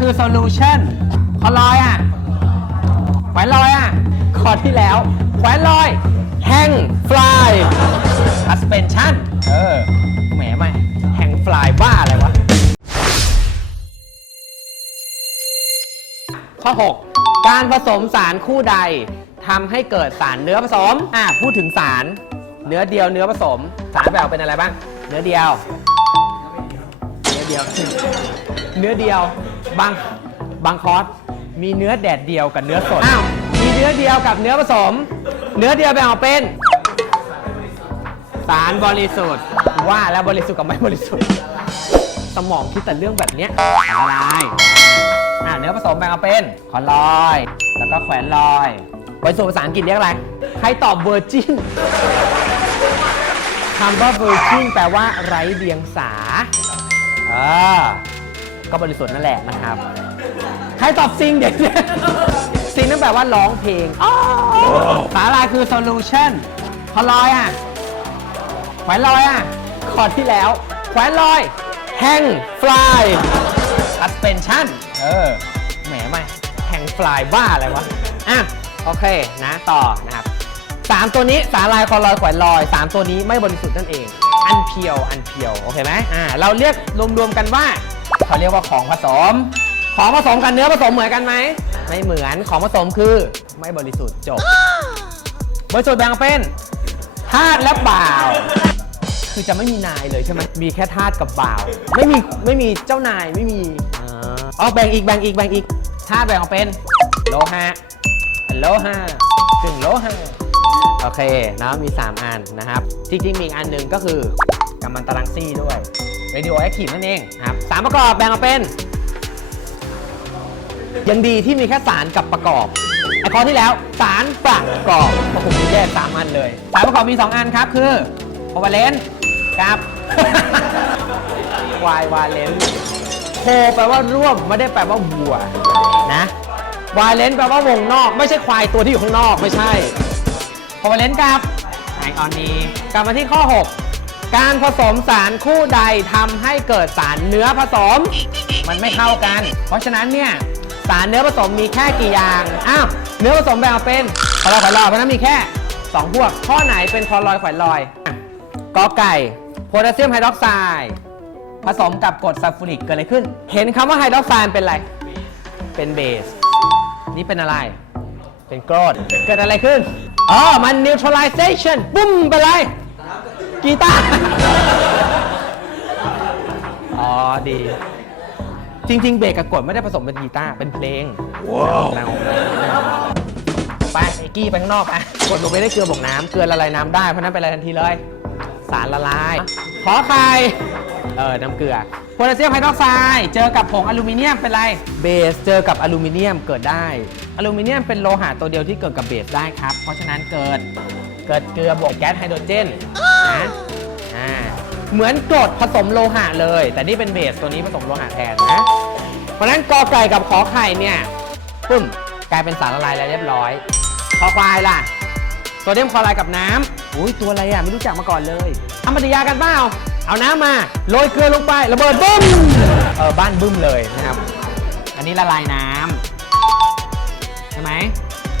คือ solution คอลอยอะแขวนลอยอะขอที่แล้ว แขวนลอย hang fly suspension เออแหมไม่ hang fly บ้าอะไรวะ ข้อ 6 การผสมสารคู่ใดทำให้เกิดสารเนื้อผสม อะ พูดถึงสาร เนื้อเดียวเนื้อผสม สารแบบเป็นอะไรบ้าง เนื้อเดียว เนื้อเดียว เนื้อเดียว บางบางคอร์สมีเนื้อแดดเดียวกับเนื้อสดอ้าวมีเนื้อเดียวกับเนื้อผสม เนื้อเดียวแบ่งออกเป็น สารบริสุทธิ์ว่าแล้วบริสุทธิ์กับไม่บริสุทธิ์ สมองคิดแต่เรื่องแบบเนี้ยอะไรอ่าเนื้อผสมแบ่งออกเป็นคอนลอย แล้วก็แขวนลอยบริสุทธิ์ภาษาอังกฤษเรียกอะไร ใครตอบเวอร์จินคำว่าเวอร์จินแปลว่าไร้เดียงสาเออ ก็บริสุทธิ์นั่นแหละนะครับ ใครตอบซิงเด็กเนี่ยซิงนั่นแปลว่าร้องเพลงสาลายคือ solution คอลอยอะแขวนลอยอะข้อที่แล้ว แขวนลอย hang fly suspension เออแหมไม่ hang fly บ้าอะไรวะ อะ โอเคนะต่อนะครับสามตัวนี้สาลายคอลอยแขวนลอยสามตัวนี้ไม่บริสุทธิ์นั่นเอง อันเพียว อันเพียว โอเคไหมอ่าเราเรียกรวมๆกันว่า เขาเรียกว่าของผสม ของผสมกับเนื้อผสมเหมือนกันไหม ไม่เหมือน ของผสมคือไม่บริสุทธิ์จบบริสุทธิ์แบ่งเป็นธาตุและบ่าว คือจะไม่มีนายเลยใช่ไหมมีแค่ทาสกับบ่าว ไม่มีไม่มีเจ้านายไม่มีอ๋อแบ่งอีกแบ่งอีกแบ่งอีกธาตุแบ่งออกเป็นโลหะโลหะกึ่งโลหะโอเคนะมี 3 อันนะครับ จริงๆ มีอีกอันหนึ่งก็คือกัมมันตรังสีด้วย radioactive นั่นเองครับสารประกอบแบ่งออกเป็น ยังดีที่มีแค่สารกับประกอบไอ้ข้อที่แล้วสารประกอบโอ้โหแยกสามอันเลยสารประกอบมี 2 อันครับ คือโควาเลนต์กับวายวาเลนต์โคแปลว่าร่วมไม่ได้แปลว่าวัวนะวาเลนต์แปลว่าวงนอก ไม่ใช่ควายตัวที่อยู่ข้างนอกไม่ใช่โควาเลนต์กับไอออนนีกลับมาที่ข้อ 6 การผสมสารคู่ใดทำให้เกิดสารเนื้อผสม มันไม่เข้ากัน เพราะฉะนั้นเนี่ยสารเนื้อผสมมีแค่กี่อย่างอ้าวเนื้อผสมแบ่งออกเป็นคอรอยด์แขวนลอยเพราะนั้นมีแค่2พวก ข้อไหนเป็นคอรอยด์แขวนลอยกอไก่โพแทสเซียมไฮดรอกไซด์ผสมกับกรดซัลฟูริกเกิดอะไรขึ้น เห็นคำว่าไฮดรอกไซด์เป็นอะไร เป็นเบส นี่เป็นอะไร เป็นกรด เกิดอะไรขึ้น อ๋อ มัน neutralization ปุ้มเป็นอะไร กีตาร์ อ๋อ ดี จริง ๆ เบสกับกดไม่ได้ผสมเป็นกีตาร์ เป็นเพลง ว้าว ไปไอ้กี้ไปข้างนอกไปกดลงไปได้เกลือบอกน้ำเกลือละลายน้ำได้ เพราะฉะนั้นเป็นอะไรทันทีเลย สารละลาย ขอไข่เออ น้ำเกลือ โพแทสเซียมไฮดรอกไซด์เจอกับผงอลูมิเนียมเป็นไร เบสเจอกับอลูมิเนียมเกิดได้ อลูมิเนียมเป็นโลหะตัวเดียวที่เกิดกับเบสได้ครับ เพราะฉะนั้นเกิด เกิดเกลือบวกแก๊สไฮโดรเจนนะอ่าเหมือนกรดผสมโลหะเลย แต่นี่เป็นเบสตัวนี้ผสมโลหะแทนนะ เพราะฉะนั้นกอไก่กับขอไข่เนี่ยปึ้มกลายเป็นสารละลายแล้วเรียบร้อยคอควายล่ะโซเดียมคลอไรด์กับน้ำอุ้ยตัวอะไรอะไม่รู้จักมาก่อนเลยทำปฏิกิริยากันเปล่า เอาน้ำมาโรยเกลือลงไประเบิดบึ้มเออบ้านบึ้มเลยนะครับ อันนี้ละลายน้ำใช่ไหม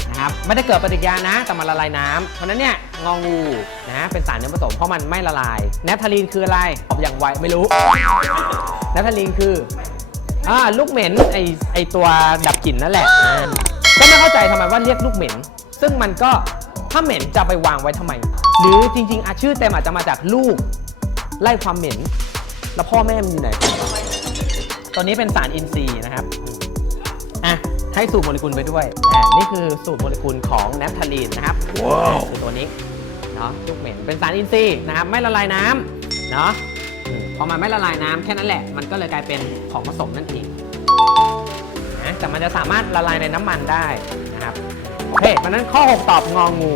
นะครับไม่ได้เกิดปฏิกิริยานะแต่มันละลายน้ำเพราะนั้นเนี่ยงองูนะเป็นสารเนื้อผสมเพราะมันไม่ละลายแนทาลีนคืออะไรตอบอย่างไวไม่รู้แนทาลีนคืออ่าลูกเหม็นไอไอตัวดับกลิ่นนั่นแหละก็ไม่เข้าใจทำไมว่าเรียกลูกเหม็น ซึ่งมันก็ถ้าเหม็นจะไปวางไว้ทำไม หรือจริง ๆอาชื่อเต็มอาจจะมาจากลูก ไล่ความเหม็น แล้วพ่อแม่มันอยู่ไหน ตัวนี้เป็นสารอินทรีย์นะครับ อะ ให้สูตรโมเลกุลไปด้วย อ่านี่คือสูตรโมเลกุลของแนฟทาลีนนะครับว้าวคือตัวนี้ เนาะลูกเหม็น เป็นสารอินทรีย์นะครับ ไม่ละลายน้ำเนาะอืมพอมันไม่ละลายน้ำแค่นั้นแหละ มันก็เลยกลายเป็นของผสมนั่นเองนะแต่มันจะสามารถละลายในน้ำมันได้นะครับโอเคเพราะฉะนั้นข้อ 6 ตอบงองู